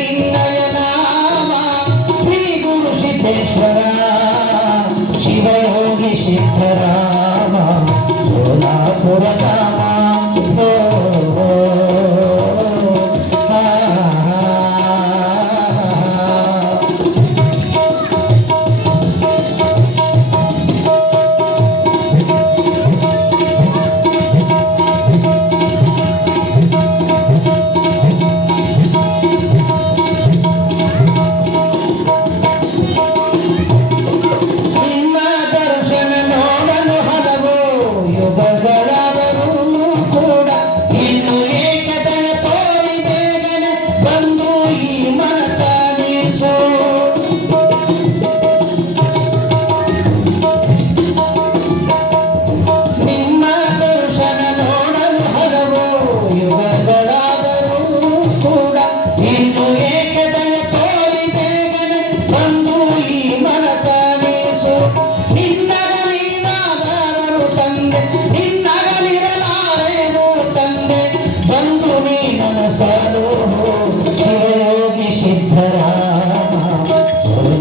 Shri Guru Sidheshwar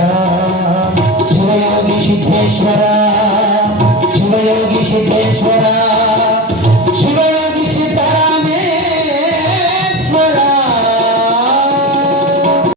사람 주여 주시 대시하